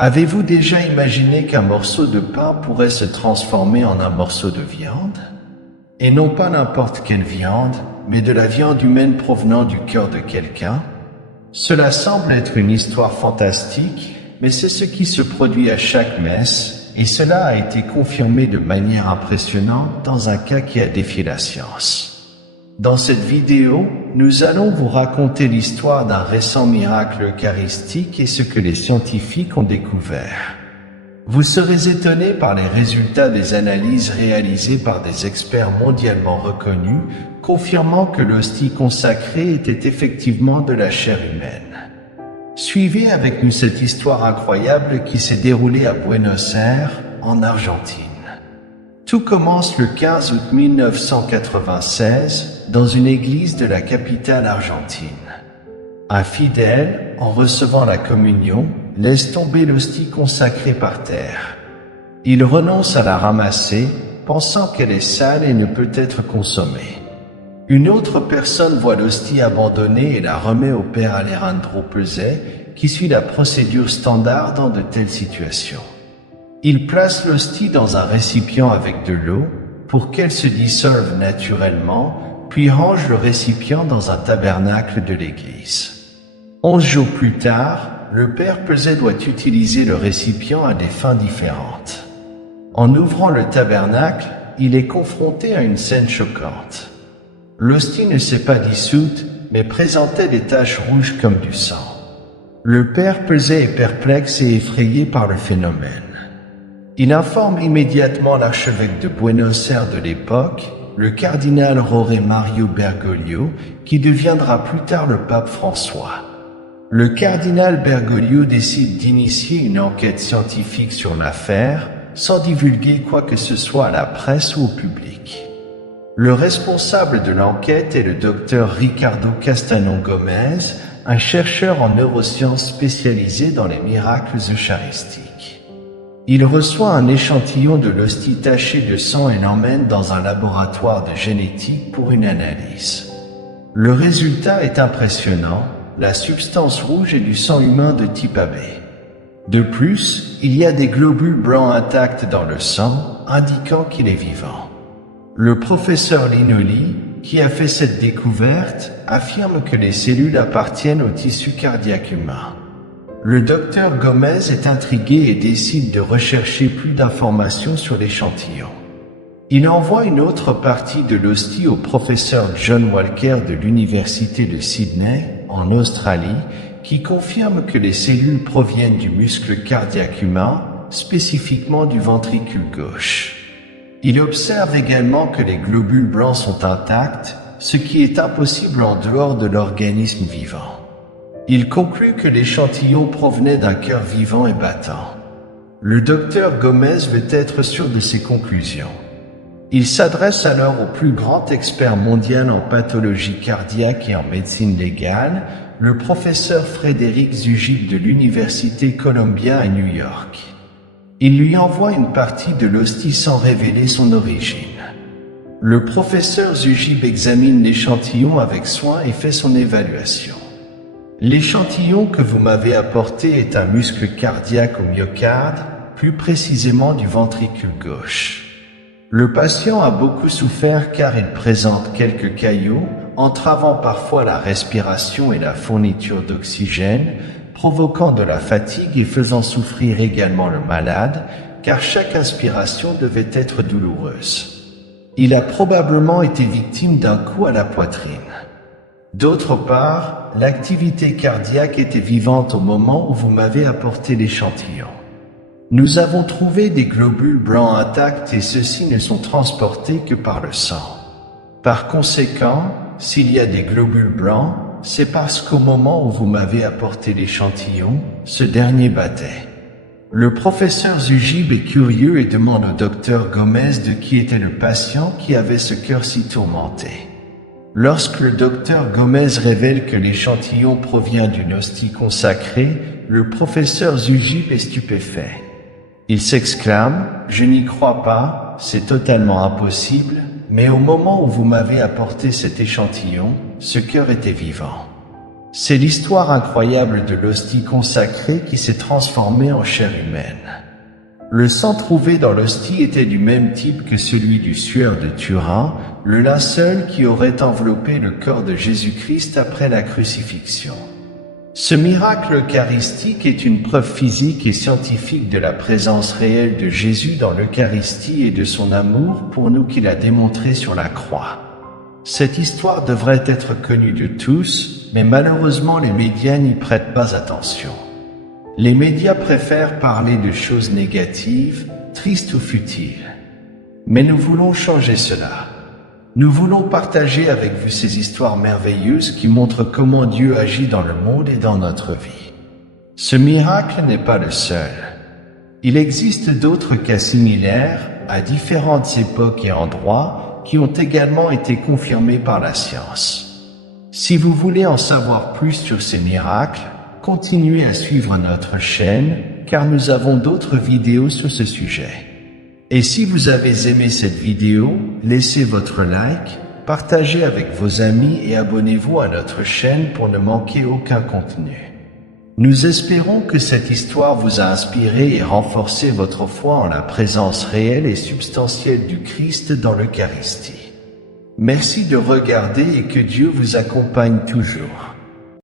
Avez-vous déjà imaginé qu'un morceau de pain pourrait se transformer en un morceau de viande? Et non pas n'importe quelle viande, mais de la viande humaine provenant du cœur de quelqu'un? Cela semble être une histoire fantastique, mais c'est ce qui se produit à chaque messe, et cela a été confirmé de manière impressionnante dans un cas qui a défié la science. Dans cette vidéo, nous allons vous raconter l'histoire d'un récent miracle eucharistique et ce que les scientifiques ont découvert. Vous serez étonnés par les résultats des analyses réalisées par des experts mondialement reconnus, confirmant que l'hostie consacrée était effectivement de la chair humaine. Suivez avec nous cette histoire incroyable qui s'est déroulée à Buenos Aires, en Argentine. Tout commence le 15 août 1996, dans une église de la capitale argentine. Un fidèle, en recevant la communion, laisse tomber l'hostie consacrée par terre. Il renonce à la ramasser, pensant qu'elle est sale et ne peut être consommée. Une autre personne voit l'hostie abandonnée et la remet au père Alejandro Peset, qui suit la procédure standard dans de telles situations. Il place l'hostie dans un récipient avec de l'eau pour qu'elle se dissolve naturellement, puis range le récipient dans un tabernacle de l'église. 11 jours plus tard, le père Peset doit utiliser le récipient à des fins différentes. En ouvrant le tabernacle, il est confronté à une scène choquante. L'hostie ne s'est pas dissoute, mais présentait des taches rouges comme du sang. Le père Peset est perplexe et effrayé par le phénomène. Il informe immédiatement l'archevêque de Buenos Aires de l'époque, le cardinal Jorge Mario Bergoglio, qui deviendra plus tard le pape François. Le cardinal Bergoglio décide d'initier une enquête scientifique sur l'affaire, sans divulguer quoi que ce soit à la presse ou au public. Le responsable de l'enquête est le docteur Ricardo Castañón Gómez, un chercheur en neurosciences spécialisé dans les miracles eucharistiques. Il reçoit un échantillon de l'hostie tachée de sang et l'emmène dans un laboratoire de génétique pour une analyse. Le résultat est impressionnant, la substance rouge est du sang humain de type AB. De plus, il y a des globules blancs intacts dans le sang, indiquant qu'il est vivant. Le professeur Linoli, qui a fait cette découverte, affirme que les cellules appartiennent au tissu cardiaque humain. Le docteur Gómez est intrigué et décide de rechercher plus d'informations sur l'échantillon. Il envoie une autre partie de l'hostie au professeur John Walker de l'université de Sydney, en Australie, qui confirme que les cellules proviennent du muscle cardiaque humain, spécifiquement du ventricule gauche. Il observe également que les globules blancs sont intacts, ce qui est impossible en dehors de l'organisme vivant. Il conclut que l'échantillon provenait d'un cœur vivant et battant. Le docteur Gómez veut être sûr de ses conclusions. Il s'adresse alors au plus grand expert mondial en pathologie cardiaque et en médecine légale, le professeur Frédéric Zugib de l'Université Columbia à New York. Il lui envoie une partie de l'hostie sans révéler son origine. Le professeur Zugib examine l'échantillon avec soin et fait son évaluation. L'échantillon que vous m'avez apporté est un muscle cardiaque au myocarde, plus précisément du ventricule gauche. Le patient a beaucoup souffert car il présente quelques caillots, entravant parfois la respiration et la fourniture d'oxygène, provoquant de la fatigue et faisant souffrir également le malade, car chaque inspiration devait être douloureuse. Il a probablement été victime d'un coup à la poitrine. D'autre part, l'activité cardiaque était vivante au moment où vous m'avez apporté l'échantillon. Nous avons trouvé des globules blancs intacts et ceux-ci ne sont transportés que par le sang. Par conséquent, s'il y a des globules blancs, c'est parce qu'au moment où vous m'avez apporté l'échantillon, ce dernier battait. Le professeur Zugib est curieux et demande au docteur Gómez de qui était le patient qui avait ce cœur si tourmenté. Lorsque le docteur Gómez révèle que l'échantillon provient d'une hostie consacrée, le professeur Zugib est stupéfait. Il s'exclame « Je n'y crois pas, c'est totalement impossible, mais au moment où vous m'avez apporté cet échantillon, ce cœur était vivant. » C'est l'histoire incroyable de l'hostie consacrée qui s'est transformée en chair humaine. Le sang trouvé dans l'hostie était du même type que celui du suaire de Turin, le linceul qui aurait enveloppé le corps de Jésus-Christ après la crucifixion. Ce miracle eucharistique est une preuve physique et scientifique de la présence réelle de Jésus dans l'Eucharistie et de son amour pour nous qu'il a démontré sur la croix. Cette histoire devrait être connue de tous, mais malheureusement les médias n'y prêtent pas attention. Les médias préfèrent parler de choses négatives, tristes ou futiles. Mais nous voulons changer cela. Nous voulons partager avec vous ces histoires merveilleuses qui montrent comment Dieu agit dans le monde et dans notre vie. Ce miracle n'est pas le seul. Il existe d'autres cas similaires, à différentes époques et endroits, qui ont également été confirmés par la science. Si vous voulez en savoir plus sur ces miracles, continuez à suivre notre chaîne, car nous avons d'autres vidéos sur ce sujet. Et si vous avez aimé cette vidéo, laissez votre like, partagez avec vos amis et abonnez-vous à notre chaîne pour ne manquer aucun contenu. Nous espérons que cette histoire vous a inspiré et renforcé votre foi en la présence réelle et substantielle du Christ dans l'Eucharistie. Merci de regarder et que Dieu vous accompagne toujours.